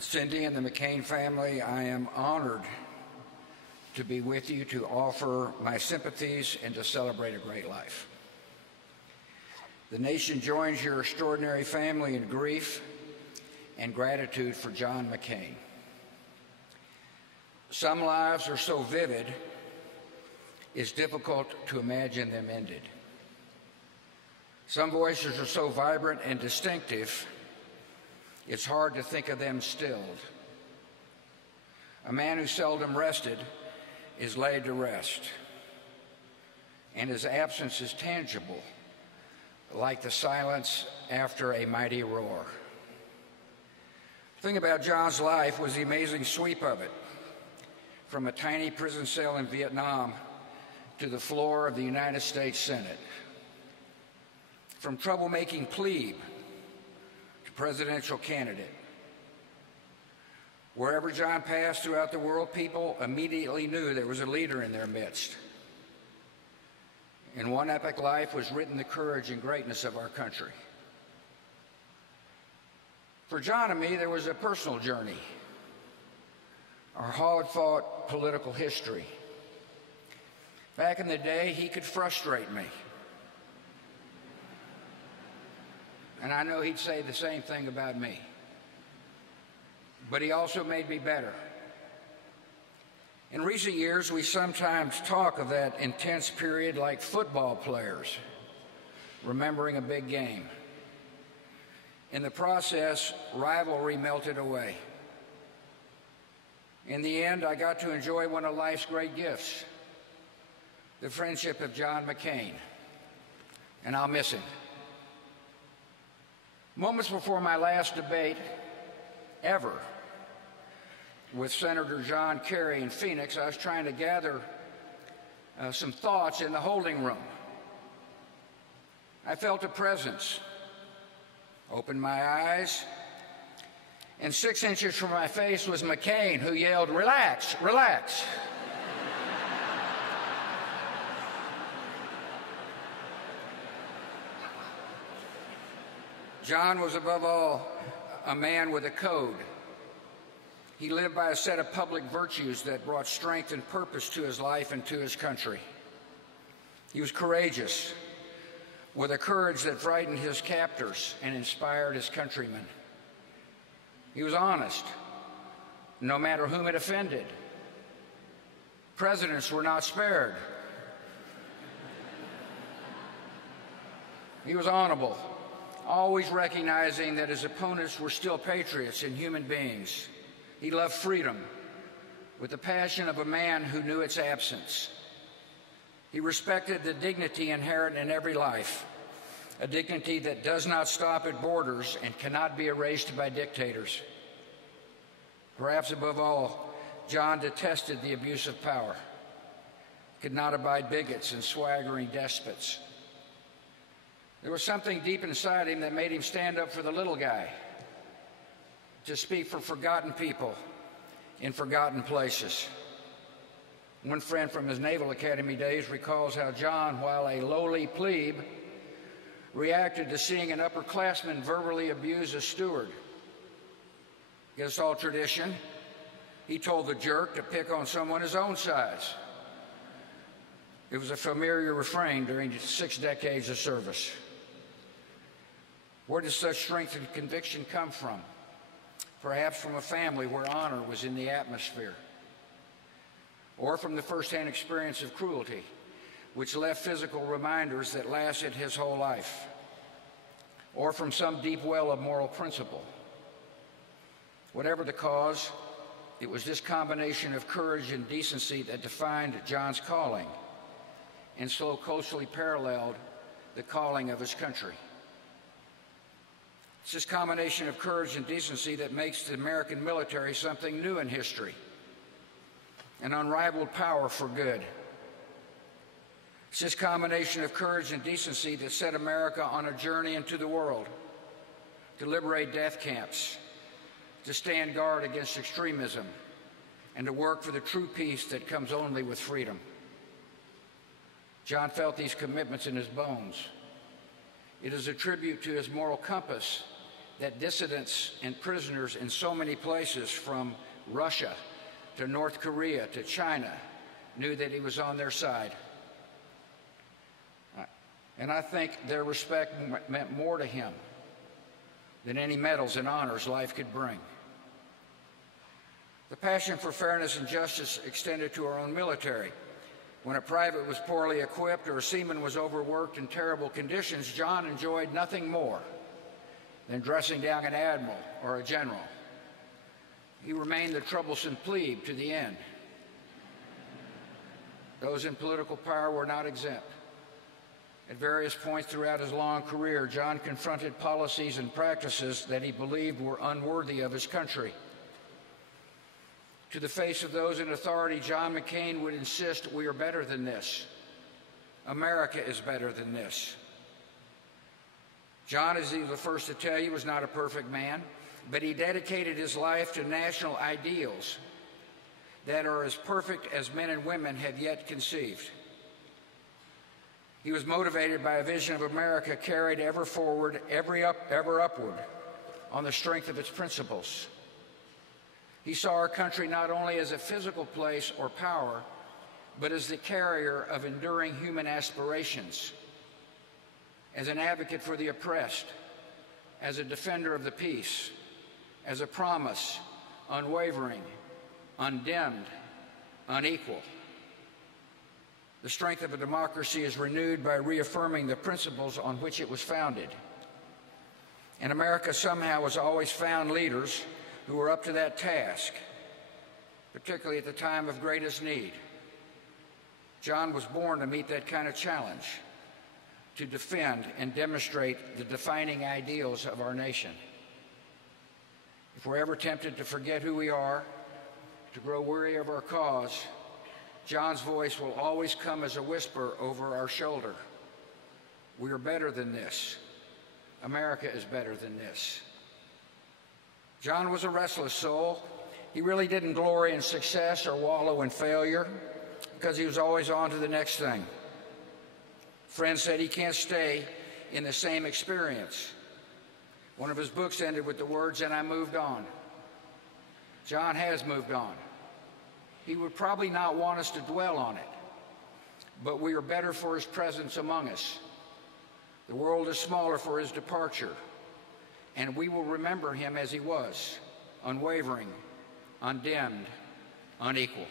Cindy and the McCain family, I am honored to be with you to offer my sympathies and to celebrate a great life. The nation joins your extraordinary family in grief and gratitude for John McCain. Some lives are so vivid, it's difficult to imagine them ended. Some voices are so vibrant and distinctive, it's hard to think of them stilled. A man who seldom rested is laid to rest, and his absence is tangible, like the silence after a mighty roar. The thing about John's life was the amazing sweep of it, from a tiny prison cell in Vietnam to the floor of the United States Senate, from troublemaking plebe to presidential candidate. Wherever John passed throughout the world, people immediately knew there was a leader in their midst. In one epic life was written the courage and greatness of our country. For John and me, there was a personal journey, our hard-fought political history. Back in the day, he could frustrate me. And I know he'd say the same thing about me. But he also made me better. In recent years, we sometimes talk of that intense period like football players remembering a big game. In the process, rivalry melted away. In the end, I got to enjoy one of life's great gifts, the friendship of John McCain, and I'll miss him. Moments before my last debate ever with Senator John Kerry in Phoenix, I was trying to gather some thoughts in the holding room. I felt a presence, opened my eyes, and 6 inches from my face was McCain, who yelled, "Relax, relax." John was above all a man with a code. He lived by a set of public virtues that brought strength and purpose to his life and to his country. He was courageous, with a courage that frightened his captors and inspired his countrymen. He was honest, no matter whom it offended. Presidents were not spared. He was honorable, always recognizing that his opponents were still patriots and human beings. He loved freedom with the passion of a man who knew its absence. He respected the dignity inherent in every life, a dignity that does not stop at borders and cannot be erased by dictators. Perhaps above all, John detested the abuse of power, could not abide bigots and swaggering despots. There was something deep inside him that made him stand up for the little guy, to speak for forgotten people in forgotten places. One friend from his Naval Academy days recalls how John, while a lowly plebe, reacted to seeing an upperclassman verbally abuse a steward. Against all tradition, he told the jerk to pick on someone his own size. It was a familiar refrain during 6 decades of service. Where does such strength and conviction come from? Perhaps from a family where honor was in the atmosphere, or from the firsthand experience of cruelty, which left physical reminders that lasted his whole life, or from some deep well of moral principle. Whatever the cause, it was this combination of courage and decency that defined John's calling and so closely paralleled the calling of his country. It's this combination of courage and decency that makes the American military something new in history, an unrivaled power for good. It's this combination of courage and decency that set America on a journey into the world, to liberate death camps, to stand guard against extremism, and to work for the true peace that comes only with freedom. John felt these commitments in his bones. It is a tribute to his moral compass that dissidents and prisoners in so many places, from Russia to North Korea to China, knew that he was on their side. And I think their respect meant more to him than any medals and honors life could bring. The passion for fairness and justice extended to our own military. When a private was poorly equipped or a seaman was overworked in terrible conditions, John enjoyed nothing more than dressing down an admiral or a general. He remained the troublesome plebe to the end. Those in political power were not exempt. At various points throughout his long career, John confronted policies and practices that he believed were unworthy of his country. To the face of those in authority, John McCain would insist, "We are better than this. America is better than this." John, as he was the first to tell you, was not a perfect man, but he dedicated his life to national ideals that are as perfect as men and women have yet conceived. He was motivated by a vision of America carried ever forward, ever upward, on the strength of its principles. He saw our country not only as a physical place or power, but as the carrier of enduring human aspirations, as an advocate for the oppressed, as a defender of the peace, as a promise, unwavering, undimmed, unequal. The strength of a democracy is renewed by reaffirming the principles on which it was founded. And America somehow has always found leaders who were up to that task, particularly at the time of greatest need. John was born to meet that kind of challenge, to defend and demonstrate the defining ideals of our nation. If we're ever tempted to forget who we are, to grow weary of our cause, John's voice will always come as a whisper over our shoulder. We are better than this. America is better than this. John was a restless soul. He really didn't glory in success or wallow in failure, because he was always on to the next thing. Friends said he can't stay in the same experience. One of his books ended with the words, "And I moved on." John has moved on. He would probably not want us to dwell on it, but we are better for his presence among us. The world is smaller for his departure, and we will remember him as he was, unwavering, undimmed, unequal.